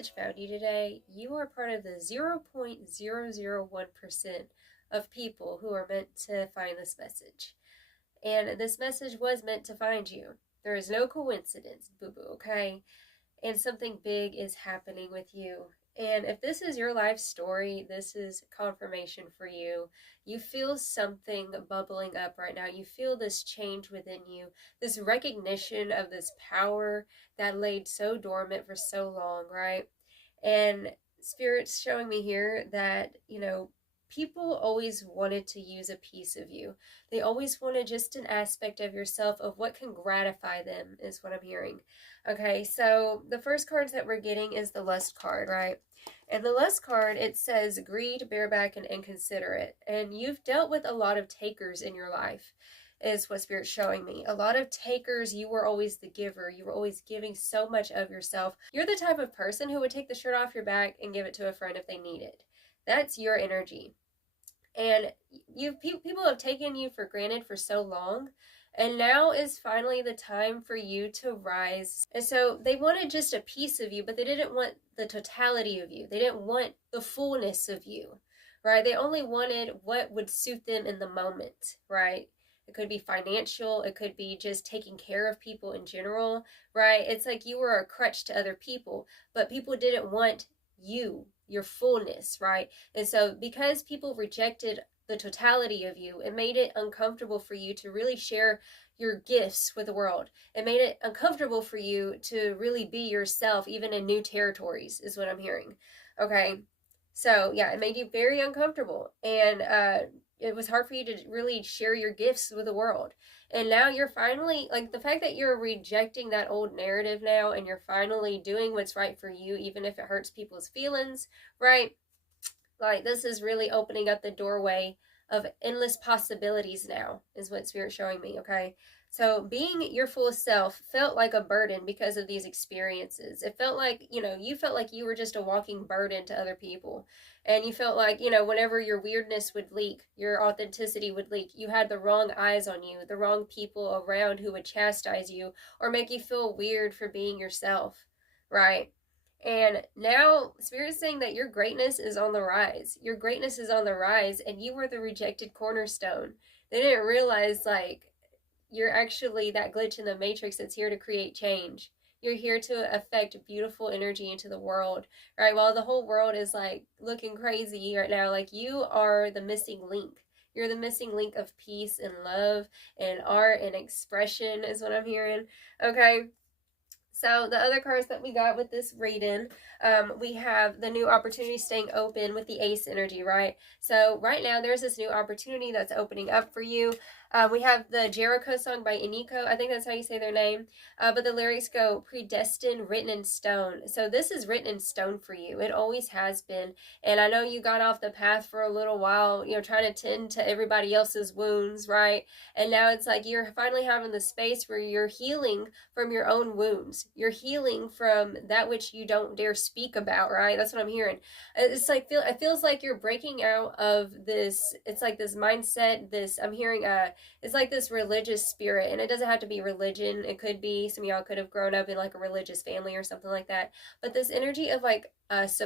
message found you today. You are part of the 0.001% of people who are meant to find this message. And this message was meant to find you. There is no coincidence, boo-boo, okay? And something big is happening with you. And if this is your life story, this is confirmation for you. You feel something bubbling up right now. You feel this change within you, this recognition of this power that laid so dormant for so long, right? And Spirit's showing me here that, people always wanted to use a piece of you. They always wanted just an aspect of yourself, of what can gratify them, is what I'm hearing. Okay, so the first cards that we're getting is the Lust card, right? And the Lust card, it says greed, bareback, and inconsiderate. And you've dealt with a lot of takers in your life, is what Spirit's showing me. A lot of takers. You were always the giver. You were always giving so much of yourself. You're the type of person who would take the shirt off your back and give it to a friend if they need it. That's your energy. And people have taken you for granted for so long, and now is finally the time for you to rise. And so they wanted just a piece of you, but they didn't want the totality of you. They didn't want the fullness of you, right? They only wanted what would suit them in the moment, right? It could be financial. It could be just taking care of people in general, right? It's like you were a crutch to other people, but people didn't want you, your fullness, right? And so because people rejected the totality of you, it made it uncomfortable for you to really share your gifts with the world. It made it uncomfortable for you to really be yourself, even in new territories, is what I'm hearing. Okay, so yeah, it made you very uncomfortable, and it was hard for you to really share your gifts with the world. And now you're finally, like, the fact that you're rejecting that old narrative now, and you're finally doing what's right for you, even if it hurts people's feelings, right? Like, this is really opening up the doorway of endless possibilities now, is what Spirit's showing me, okay? So being your full self felt like a burden because of these experiences. It felt like, you felt like you were just a walking burden to other people. And you felt like, whenever your weirdness would leak, your authenticity would leak, you had the wrong eyes on you, the wrong people around who would chastise you or make you feel weird for being yourself, right? And now Spirit's saying that your greatness is on the rise. Your greatness is on the rise, and you were the rejected cornerstone. They didn't realize, like, you're actually that glitch in the matrix that's here to create change. You're here to affect beautiful energy into the world, right? While the whole world is like looking crazy right now, like, you are the missing link. You're the missing link of peace and love and art and expression, is what I'm hearing. Okay. So the other cards that we got with this reading, we have the new opportunity staying open with the Ace energy, right? So right now there's this new opportunity that's opening up for you. We have the Jericho song by Iniko. I think that's how you say their name. But the lyrics go, predestined, written in stone. So this is written in stone for you. It always has been. And I know you got off the path for a little while, trying to tend to everybody else's wounds, right? And now it's like you're finally having the space where you're healing from your own wounds. You're healing from that which you don't dare speak about, right? That's what I'm hearing. It's like, it feels like you're breaking out of this, it's like this mindset, I'm hearing it's like this religious spirit, and it doesn't have to be religion. It could be, some of y'all could have grown up in like a religious family or something like that. But this energy of like it's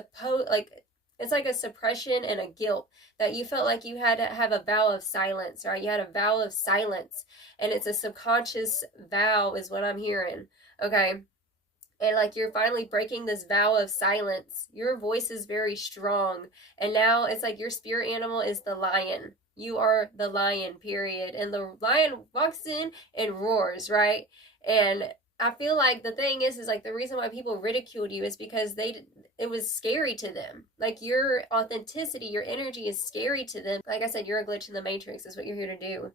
like a suppression and a guilt that you felt like you had to have a vow of silence, right? You had a vow of silence, and it's a subconscious vow, is what I'm hearing. Okay. And like you're finally breaking this vow of silence. Your voice is very strong, and now it's like your spirit animal is the lion. You are the lion, period. And the lion walks in and roars, right? And I feel like the thing is like the reason why people ridiculed you is because it was scary to them. Like, your authenticity, your energy is scary to them. Like I said, you're a glitch in the matrix, is what you're here to do.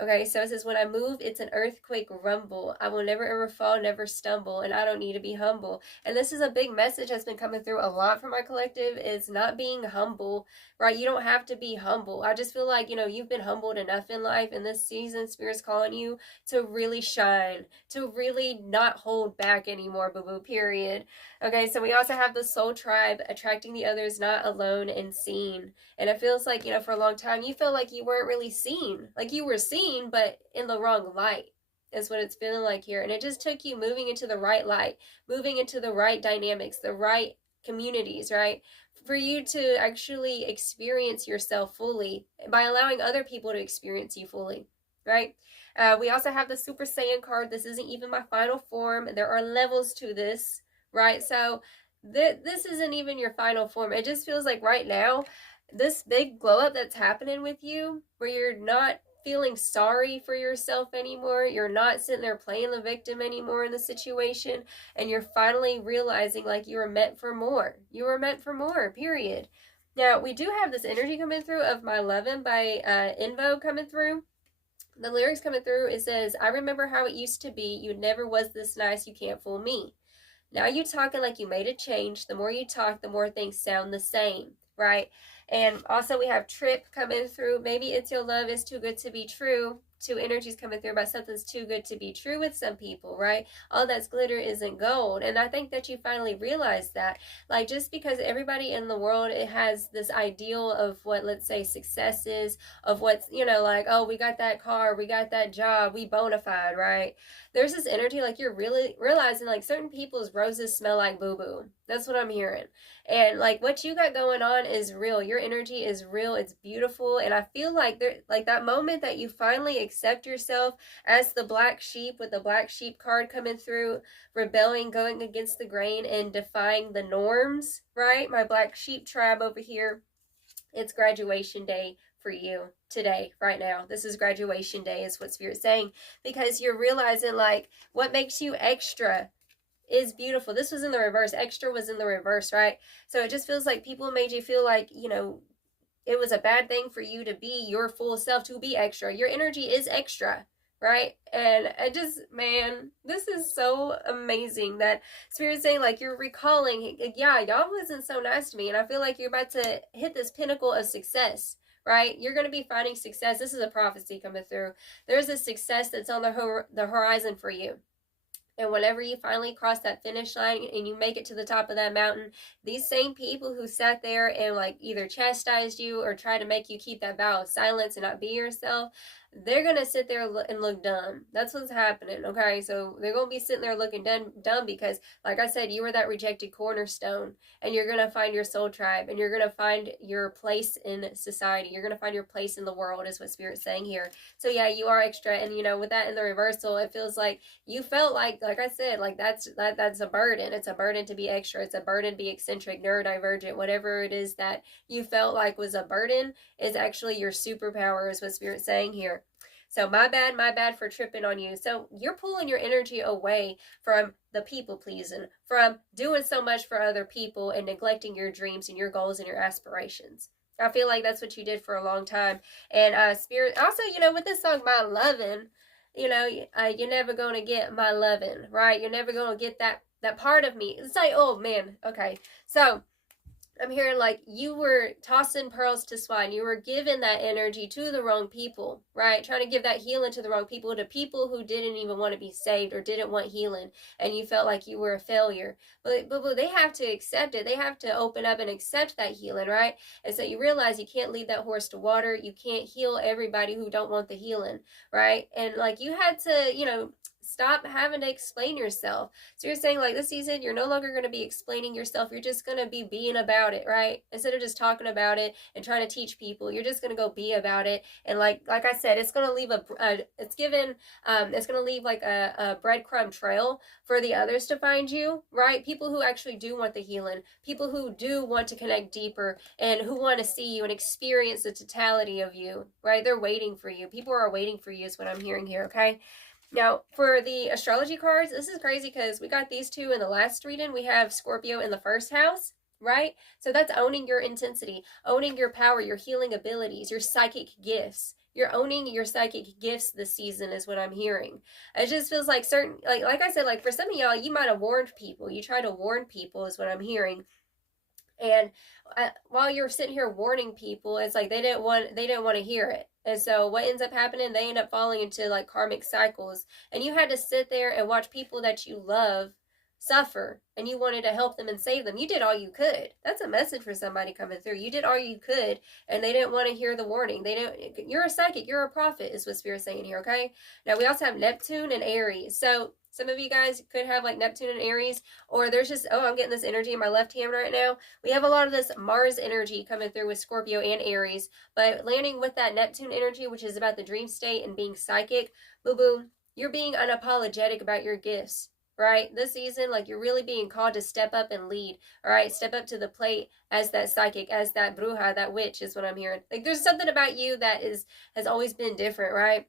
Okay, so it says, when I move, it's an earthquake rumble. I will never ever fall, never stumble, and I don't need to be humble. And this is a big message that's been coming through a lot from my collective, is not being humble, right? You don't have to be humble. I just feel like, you've been humbled enough in life, and this season, Spirit's calling you to really shine, to really not hold back anymore, boo-boo, period. Okay, so we also have the soul tribe, attracting the others, not alone and seen. And it feels like, for a long time, you felt like you weren't really seen. Like, you were seen, but in the wrong light, is what it's feeling like here. And it just took you moving into the right light, moving into the right dynamics, the right communities, right? For you to actually experience yourself fully by allowing other people to experience you fully, right? We also have the Super Saiyan card. This isn't even my final form. There are levels to this, right? So this isn't even your final form. It just feels like right now, this big glow up that's happening with you, where you're not feeling sorry for yourself anymore. You're not sitting there playing the victim anymore in the situation, and you're finally realizing like you were meant for more. You were meant for more, period. Now, we do have this energy coming through of My Lovin' by Invo coming through. The lyrics coming through, it says, I remember how it used to be. You never was this nice. You can't fool me. Now you talking like you made a change. The more you talk, the more things sound the same, right? And also we have Trip coming through. Maybe it's your love is too good to be true. Two energies coming through about something's too good to be true with some people, right? All that's glitter isn't gold. And I think that you finally realize that. Like, just because everybody in the world, it has this ideal of what, let's say, success is, of what's, you know, like, oh, we got that car, we got that job, we bona fide, right? There's this energy like you're really realizing like certain people's roses smell like boo-boo. That's what I'm hearing. And like what you got going on is real. Your energy is real. It's beautiful. And I feel like there, like that moment that you finally accept yourself as the black sheep, with the black sheep card coming through, rebelling, going against the grain and defying the norms, right? My black sheep tribe over here. It's graduation day for you today, right now. This is graduation day, is what Spirit's saying, because you're realizing like what makes you extra is beautiful. This was in the reverse. Extra was in the reverse, right? So it just feels like people made you feel like, you know, it was a bad thing for you to be your full self, to be extra. Your energy is extra, right? And I just, man, this is so amazing that Spirit's saying like you're recalling, yeah, y'all wasn't so nice to me, and I feel like you're about to hit this pinnacle of success, right? You're going to be finding success. This is a prophecy coming through. There's a success that's on the horizon for you. And whenever you finally cross that finish line and you make it to the top of that mountain, these same people who sat there and like either chastised you or tried to make you keep that vow of silence and not be yourself, they're going to sit there and look dumb. That's what's happening, okay? So they're going to be sitting there looking dumb because, like I said, you were that rejected cornerstone, and you're going to find your soul tribe, and you're going to find your place in society. You're going to find your place in the world, is what Spirit's saying here. So yeah, you are extra, and you know, with that in the reversal, it feels like you felt like I said, like that's a burden. It's a burden to be extra. It's a burden to be eccentric, neurodivergent, whatever it is that you felt like was a burden is actually your superpower, is what Spirit's saying here. So my bad for tripping on you. So you're pulling your energy away from the people pleasing, from doing so much for other people and neglecting your dreams and your goals and your aspirations. I feel like that's what you did for a long time. And Spirit, also, you know, with this song, My Lovin', you know, you're never going to get my lovin', right? You're never going to get that part of me. It's like, oh man, okay. So I'm hearing like you were tossing pearls to swine. You were giving that energy to the wrong people, right? Trying to give that healing to the wrong people, to people who didn't even want to be saved or didn't want healing, and you felt like you were a failure. But they have to accept it. They have to open up and accept that healing, right? And so you realize you can't lead that horse to water. You can't heal everybody who don't want the healing, right? And like you had to, you know, stop having to explain yourself. So you're saying like this season, you're no longer going to be explaining yourself. You're just going to be being about it, right? Instead of just talking about it and trying to teach people, you're just going to go be about it. And like I said, it's going to leave it's going to leave like a breadcrumb trail for the others to find you, right? People who actually do want the healing, people who do want to connect deeper and who want to see you and experience the totality of you, right? They're waiting for you. People are waiting for you is what I'm hearing here, okay? Now, for the astrology cards, this is crazy because we got these two in the last reading. We have Scorpio in the first house, right? So that's owning your intensity, owning your power, your healing abilities, your psychic gifts. You're owning your psychic gifts this season is what I'm hearing. It just feels like certain, like I said, like for some of y'all, you might have warned people. You try to warn people is what I'm hearing. And while you're sitting here warning people, it's like they didn't want to hear it. And so what ends up happening, they end up falling into like karmic cycles. And you had to sit there and watch people that you love suffer and you wanted to help them and save them. You did all you could. That's a message for somebody coming through. You did all you could, and they didn't want to hear the warning. They didn't. You're a psychic. You're a prophet, is what Spirit's saying here. Okay. Now we also have Neptune and Aries. So some of you guys could have like Neptune and Aries, or there's just, oh, I'm getting this energy in my left hand right now. We have a lot of this Mars energy coming through with Scorpio and Aries, but landing with that Neptune energy, which is about the dream state and being psychic, boo boo, you're being unapologetic about your gifts. Right? This season, like, you're really being called to step up and lead. All right? Step up to the plate as that psychic, as that bruja, that witch is what I'm hearing. Like, there's something about you that has always been different, right?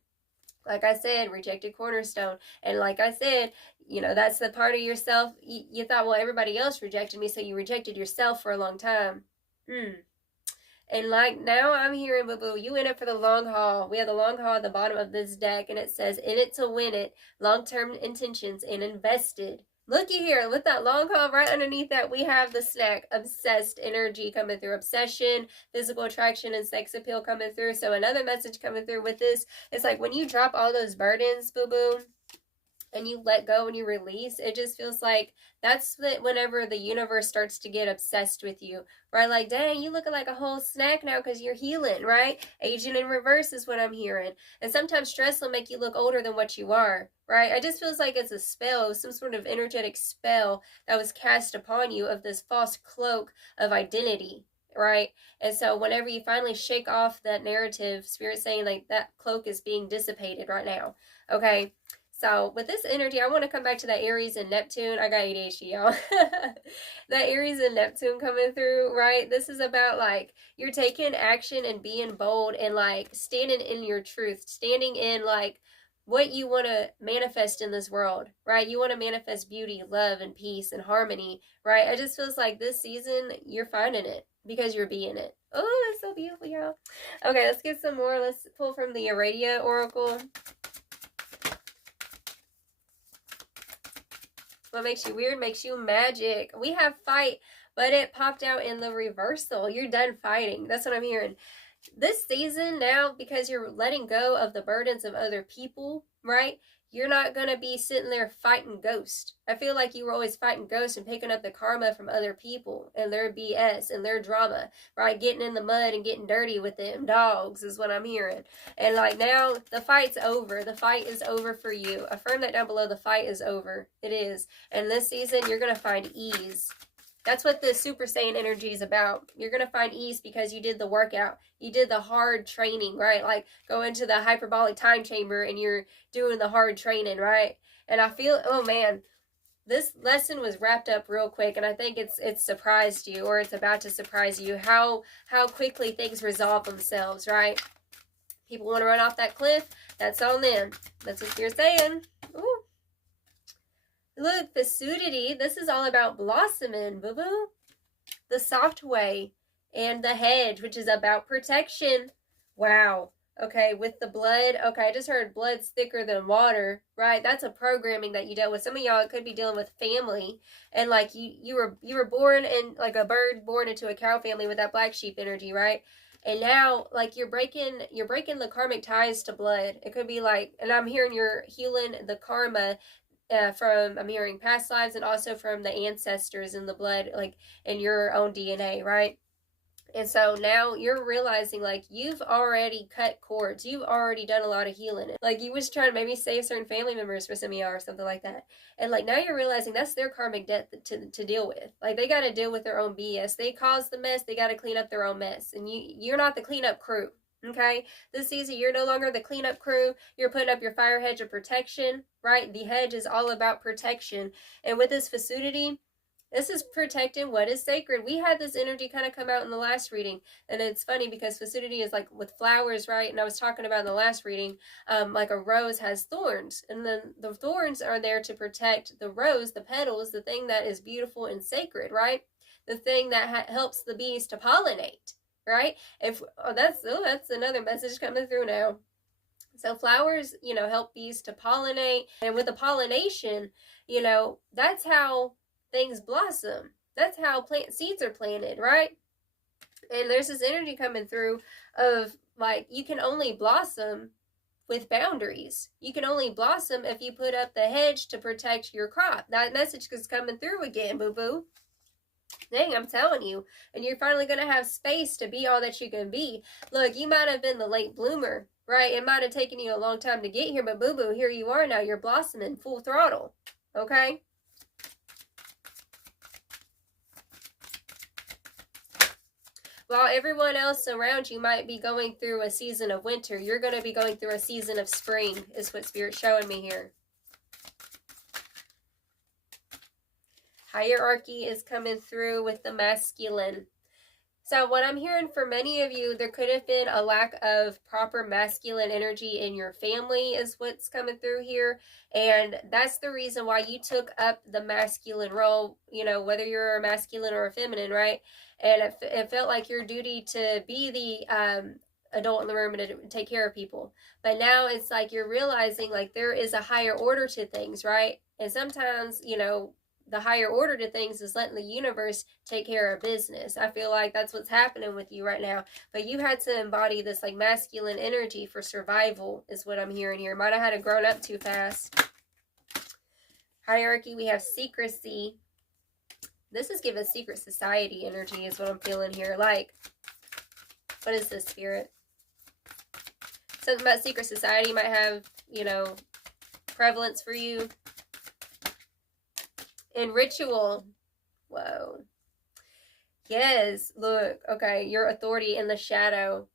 Like I said, rejected cornerstone. And like I said, you know, that's the part of yourself. You thought, well, everybody else rejected me, so you rejected yourself for a long time. And like now I'm hearing, boo-boo, you in it for the long haul. We have the long haul at the bottom of this deck, and it says, in it to win it, long-term intentions and invested. Looky here, with that long haul right underneath that, we have the snack, obsessed energy coming through. Obsession, physical attraction, and sex appeal coming through. So another message coming through with this, it's like when you drop all those burdens, boo-boo, and you let go and you release, it just feels like that's whenever the universe starts to get obsessed with you, right? Like, dang, you looking like a whole snack now because you're healing, right? Aging in reverse is what I'm hearing. And sometimes stress will make you look older than what you are, right? It just feels like it's a spell, some sort of energetic spell that was cast upon you of this false cloak of identity, right? And so whenever you finally shake off that narrative, Spirit's saying like that cloak is being dissipated right now, okay? So with this energy, I want to come back to that Aries and Neptune. I got ADHD, y'all. That Aries and Neptune coming through, right? This is about like you're taking action and being bold and like standing in your truth, standing in like what you want to manifest in this world, right? You want to manifest beauty, love, and peace and harmony, right? It just feels like this season you're finding it because you're being it. Oh, that's so beautiful, y'all. Okay, let's get some more. Let's pull from the Aradia Oracle. What makes you weird makes you magic. We have fight, but it popped out in the reversal. You're done fighting. That's what I'm hearing. This season now, because you're letting go of the burdens of other people, right? You're not going to be sitting there fighting ghosts. I feel like you were always fighting ghosts and picking up the karma from other people and their BS and their drama, right? Getting in the mud and getting dirty with them dogs is what I'm hearing. And like now, the fight's over. The fight is over for you. Affirm that down below. The fight is over. It is. And this season, you're going to find ease. That's what the Super Saiyan energy is about. You're going to find ease because you did the workout. You did the hard training, right? Like go into the hyperbolic time chamber and you're doing the hard training, right? And I feel, oh man, this lesson was wrapped up real quick, and I think it's surprised you, or it's about to surprise you how quickly things resolve themselves, right? People want to run off that cliff. That's on them. That's what you're saying. Ooh. Look, Fecundity, this is all about blossoming, boo-boo. The soft way. And the hedge, which is about protection. Wow. Okay, with the blood. Okay, I just heard blood's thicker than water, right? That's a programming that you dealt with. Some of y'all could be dealing with family. And like you were born in like a bird born into a cow family with that black sheep energy, right? And now, like, you're breaking the karmic ties to blood. It could be like, and I'm hearing you're healing the karma from, I'm hearing past lives and also from the ancestors in the blood, like in your own DNA, right? And so now you're realizing like you've already cut cords. You've already done a lot of healing. Like you was trying to maybe save certain family members for some of y'all or something like that. And like now you're realizing that's their karmic debt to deal with. Like they got to deal with their own BS. They caused the mess. They got to clean up their own mess. And you're not the cleanup crew. Okay, this season you're no longer the cleanup crew. You're putting up your fire hedge of protection, right? The hedge is all about protection. And with this Fecundity, this is protecting what is sacred. We had this energy kind of come out in the last reading. And it's funny because Fecundity is like with flowers, right? And I was talking about in the last reading, like a rose has thorns. And then the thorns are there to protect the rose, the petals, the thing that is beautiful and sacred, right? The thing that helps the bees to pollinate. Right? That's another message coming through now. So flowers, help bees to pollinate. And with the pollination, that's how things blossom. That's how seeds are planted, right? And there's this energy coming through of like, you can only blossom with boundaries. You can only blossom if you put up the hedge to protect your crop. That message is coming through again, boo-boo. Dang, I'm telling you. And you're finally going to have space to be all that you can be. Look, you might have been the late bloomer, right? It might have taken you a long time to get here, but boo-boo, here you are now. You're blossoming full throttle, okay? While everyone else around you might be going through a season of winter, you're going to be going through a season of spring, is what Spirit's showing me here. Hierarchy is coming through with the masculine. So what I'm hearing for many of you, there could have been a lack of proper masculine energy in your family is what's coming through here. And that's the reason why you took up the masculine role, you know, whether you're a masculine or a feminine, right? And it felt like your duty to be the adult in the room and to take care of people. But now it's like you're realizing like there is a higher order to things, right? And sometimes, you know, the higher order to things is letting the universe take care of business. I feel like that's what's happening with you right now. But you had to embody this like masculine energy for survival is what I'm hearing here. Might have had it grown up too fast. Hierarchy, we have secrecy. This is giving secret society energy is what I'm feeling here. Like, what is this, Spirit? Something about secret society might have, you know, prevalence for you. And ritual. Whoa. Yes, look. Okay, your authority in the shadow.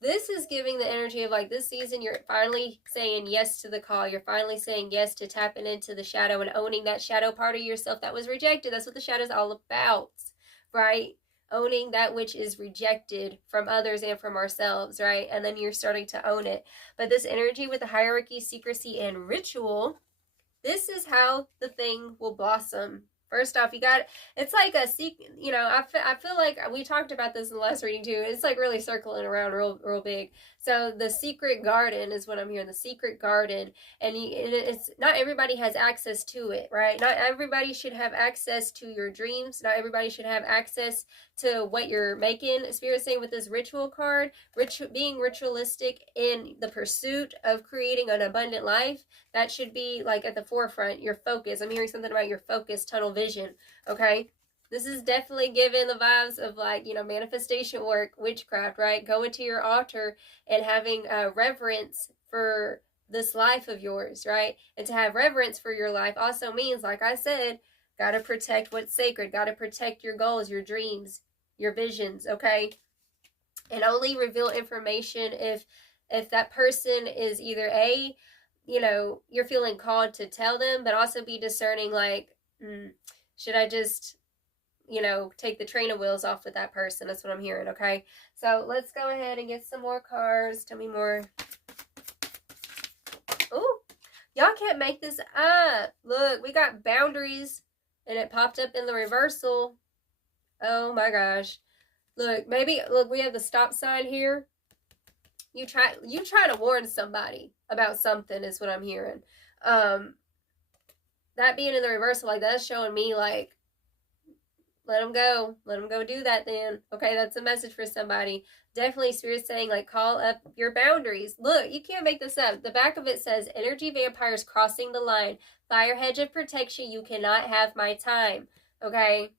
This is giving the energy of like this season you're finally saying yes to the call. You're finally saying yes to tapping into the shadow and owning that shadow part of yourself that was rejected. That's what the shadow is all about, right? Owning that which is rejected from others and from ourselves, right? And then you're starting to own it. But this energy with the hierarchy, secrecy, and ritual, this is how the thing will blossom. First off, you got, it's like a secret, you know, I feel like we talked about this in the last reading too. It's like really circling around real big. So the secret garden is what I'm hearing, the secret garden. And it's not everybody has access to it, right? Not everybody should have access to your dreams. Not everybody should have access to what you're making. Spirit's saying with this ritual card, being ritualistic in the pursuit of creating an abundant life, that should be like at the forefront, your focus. I'm hearing something about your focus, tunnel vision, okay? This is definitely giving the vibes of like, you know, manifestation work, witchcraft, right? Going to your altar and having reverence for this life of yours, right? And to have reverence for your life also means, like I said, got to protect what's sacred, got to protect your goals, your dreams, your visions, okay? And only reveal information if that person is either A, you know, you're feeling called to tell them, but also be discerning like, should I just, you know, take the train of wheels off with that person? That's what I'm hearing, okay? So let's go ahead and get some more cards. Tell me more. Oh, y'all can't make this up. Look, we got boundaries, and it popped up in the reversal. Oh my gosh. Look, look, we have the stop sign here. You try to warn somebody about something is what I'm hearing. That being in the reversal, like that's showing me like, let them go do that then. Okay, that's a message for somebody. Definitely Spirit saying like, call up your boundaries. Look, you can't make this up. The back of it says, energy vampires crossing the line. Fire hedge of protection, you cannot have my time. Okay?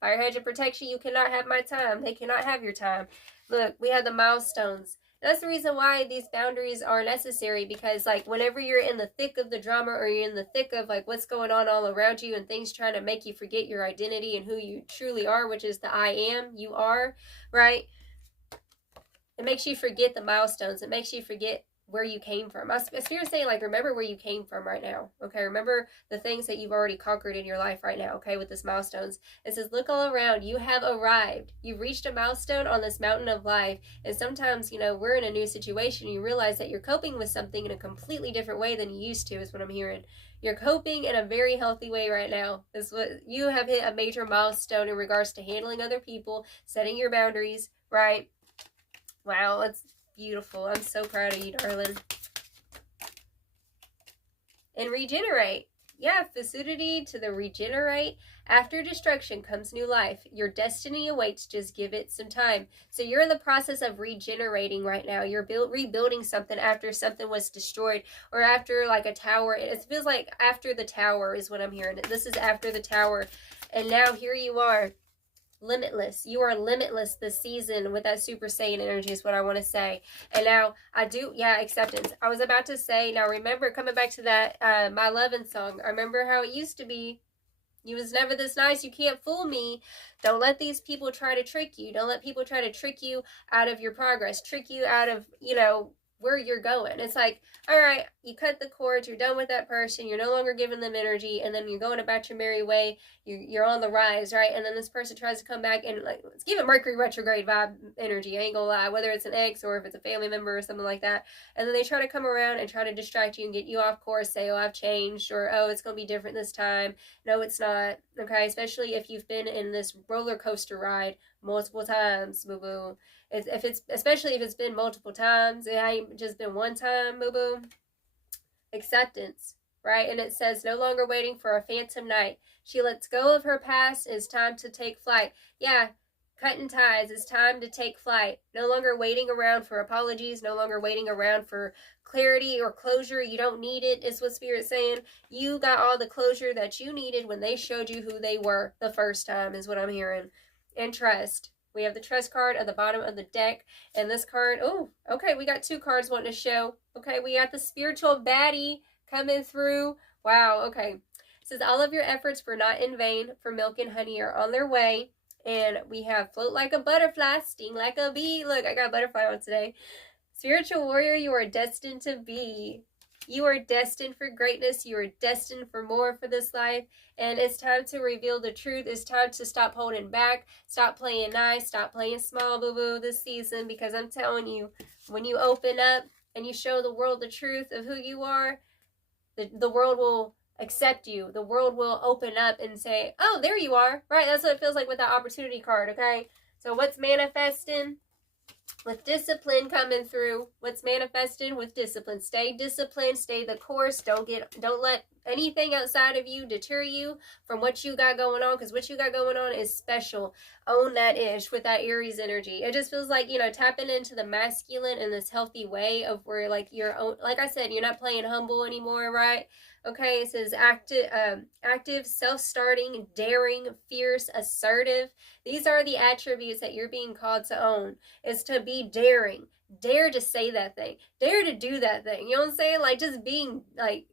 Fire hedge of protection, you cannot have my time. They cannot have your time. Look, we have the milestones. That's the reason why these boundaries are necessary, because like whenever you're in the thick of the drama or you're in the thick of like what's going on all around you and things trying to make you forget your identity and who you truly are, which is the I am, you are, right? It makes you forget the milestones. It makes you forget where you came from. My Spirit's saying like, remember where you came from right now. Okay, remember the things that you've already conquered in your life right now. Okay, with this milestones. It says, look all around. You have arrived. You've reached a milestone on this mountain of life. And sometimes, you know, we're in a new situation. You realize that you're coping with something in a completely different way than you used to, is what I'm hearing. You're coping in a very healthy way right now. Is what you have hit a major milestone in regards to handling other people, setting your boundaries, right? Wow, that's beautiful. I'm so proud of you, darling. And regenerate. Yeah, facility to the regenerate After destruction comes new life. Your destiny awaits. Just give it some time. So you're in the process of regenerating right now. You're rebuilding something after something was destroyed, or after like a tower. It feels like after the tower is what I'm hearing. This is after the tower. And now here you are, limitless. You are limitless this season with that Super Saiyan energy is what I want to say. And now acceptance. I was about to say, now remember, coming back to that My Lovin' song, I remember how it used to be. You was never this nice. You can't fool me. Don't let these people try to trick you. Don't let people try to trick you out of your progress, trick you out of, where you're going. It's like, all right, you cut the cords, you're done with that person, you're no longer giving them energy, and then you're going about your merry way, you're on the rise, right? And then this person tries to come back and like, it's giving Mercury retrograde vibe energy, I ain't gonna lie, whether it's an ex or if it's a family member or something like that. And then they try to come around and try to distract you and get you off course, say, oh, I've changed, or oh, it's gonna be different this time. No, it's not. Okay, especially if you've been in this roller coaster ride multiple times, boo-boo. Especially if it's been multiple times, it ain't just been one time, boo-boo. Acceptance, right? And it says, no longer waiting for a phantom night. She lets go of her past. It's time to take flight. Yeah, cutting ties. It's time to take flight. No longer waiting around for apologies. No longer waiting around for clarity or closure. You don't need it, is what Spirit's saying. You got all the closure that you needed when they showed you who they were the first time, is what I'm hearing. And trust. We have the trust card at the bottom of the deck. And this card, oh, okay, we got two cards wanting to show. Okay, we got the spiritual baddie coming through. Wow, okay. It says, all of your efforts were not in vain, for milk and honey are on their way. And we have float like a butterfly, sting like a bee. Look, I got a butterfly on today. Spiritual warrior, you are destined to be. You are destined for greatness. You are destined for more for this life. And it's time to reveal the truth. It's time to stop holding back. Stop playing nice. Stop playing small, boo-boo, this season. Because I'm telling you, when you open up and you show the world the truth of who you are, the world will accept you. The world will open up and say, oh, there you are. Right? That's what it feels like with that opportunity card, okay? So what's manifesting? With discipline coming through. What's manifesting with discipline? Stay disciplined, stay the course. Don't let anything outside of you deter you from what you got going on, because what you got going on is special. Own that ish with that Aries energy. It just feels like, tapping into the masculine in this healthy way of where like your own, like I said, you're not playing humble anymore, right? Okay, it says active, self-starting, daring, fierce, assertive. These are the attributes that you're being called to own. Is to be daring. Dare to say that thing. Dare to do that thing. You know what I'm saying? Like just being like,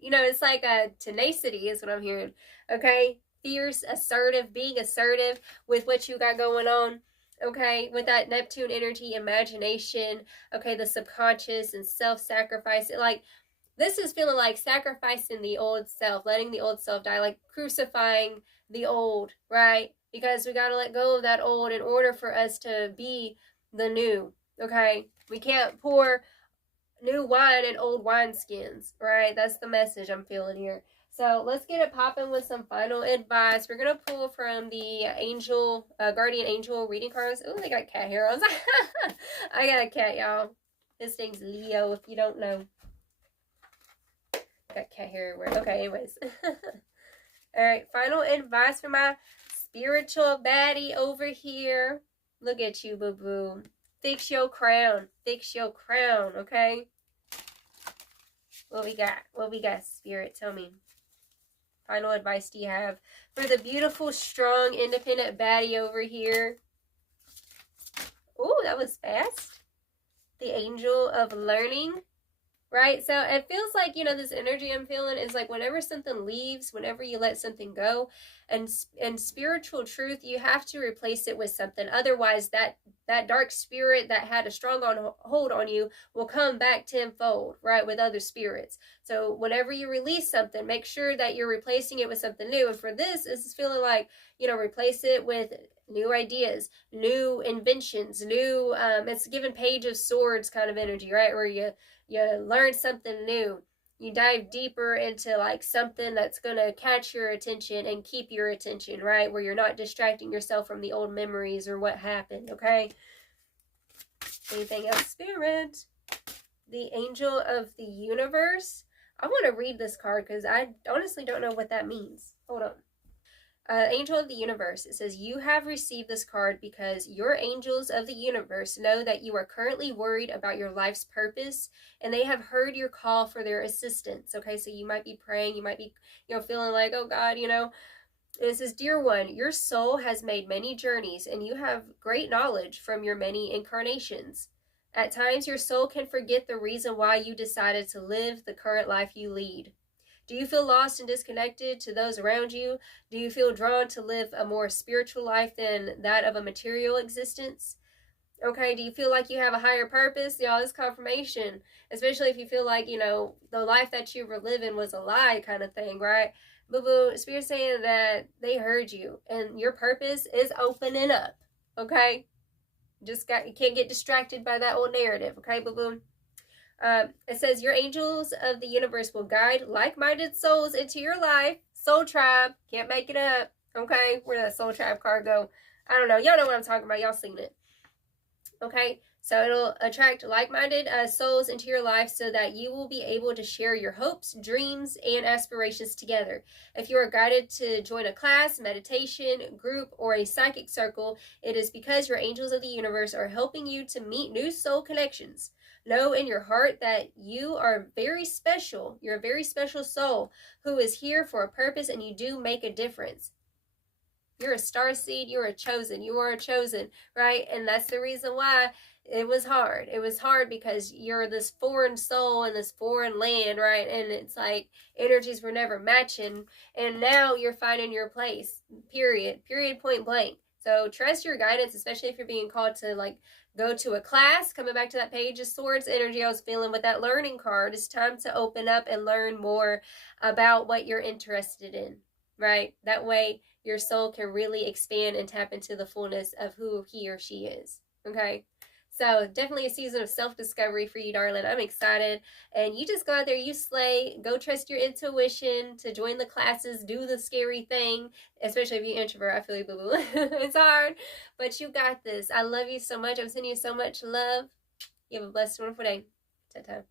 it's like a tenacity is what I'm hearing. Okay? Fierce, assertive, being assertive with what you got going on. Okay, with that Neptune energy, imagination, okay, the subconscious and self-sacrifice. Like, this is feeling like sacrificing the old self, letting the old self die, like crucifying the old, right? Because we got to let go of that old in order for us to be the new, okay? We can't pour new wine in old wineskins, right? That's the message I'm feeling here. So let's get it popping with some final advice. We're going to pull from the angel, guardian angel reading cards. Oh, they got cat hair on. I got a cat, y'all. This thing's Leo, if you don't know. Got cat hair everywhere. Okay, anyways. Alright, final advice for my spiritual baddie over here. Look at you, boo-boo. Fix your crown. Fix your crown, okay? What we got? What we got, Spirit? Tell me. Final advice do you have for the beautiful, strong, independent baddie over here? Oh, that was fast. The angel of learning. Right? So it feels like, this energy I'm feeling is like whenever something leaves, whenever you let something go, and spiritual truth, you have to replace it with something. Otherwise, that dark spirit that had a strong hold on you will come back tenfold, right, with other spirits. So whenever you release something, make sure that you're replacing it with something new. And for this is feeling like, replace it with new ideas, new inventions, new, it's given Page of Swords kind of energy, right, where you learn something new. You dive deeper into like something that's going to catch your attention and keep your attention, right? Where you're not distracting yourself from the old memories or what happened, okay? Anything else, Spirit? The angel of the universe. I want to read this card because I honestly don't know what that means. Hold on. Angel of the universe. It says, you have received this card because your angels of the universe know that you are currently worried about your life's purpose, and they have heard your call for their assistance. Okay, so you might be praying, you might be, feeling like, oh God, And it says, dear one, your soul has made many journeys, and you have great knowledge from your many incarnations. At times, your soul can forget the reason why you decided to live the current life you lead. Do you feel lost and disconnected to those around you? Do you feel drawn to live a more spiritual life than that of a material existence? Okay, do you feel like you have a higher purpose? Y'all, this confirmation, especially if you feel like, the life that you were living was a lie kind of thing, right? Boo-boo, Spirit's saying that they heard you and your purpose is opening up, okay? You can't get distracted by that old narrative, okay, boo-boo? It says, your angels of the universe will guide like-minded souls into your life. Soul tribe. Can't make it up. Okay? Where did that soul tribe card go? I don't know. Y'all know what I'm talking about. Y'all seen it. Okay? So it'll attract like-minded souls into your life so that you will be able to share your hopes, dreams, and aspirations together. If you are guided to join a class, meditation, group, or a psychic circle, it is because your angels of the universe are helping you to meet new soul connections. Know in your heart that you are very special. You're a very special soul who is here for a purpose, and you do make a difference. You're a star seed. You are chosen. You are chosen, right? And that's the reason why it was hard. It was hard because you're this foreign soul in this foreign land, right? And it's like energies were never matching. And now you're finding your place, period, point blank. So trust your guidance, especially if you're being called to go to a class. Coming back to that Page of Swords energy I was feeling with that learning card, it's time to open up and learn more about what you're interested in, right? That way your soul can really expand and tap into the fullness of who he or she is, okay? So definitely a season of self-discovery for you, darling. I'm excited. And you just go out there, you slay, go trust your intuition to join the classes, do the scary thing, especially if you're introvert. I feel you, boo-boo. It's hard, but you got this. I love you so much. I'm sending you so much love. You have a blessed, wonderful day. Ta-ta.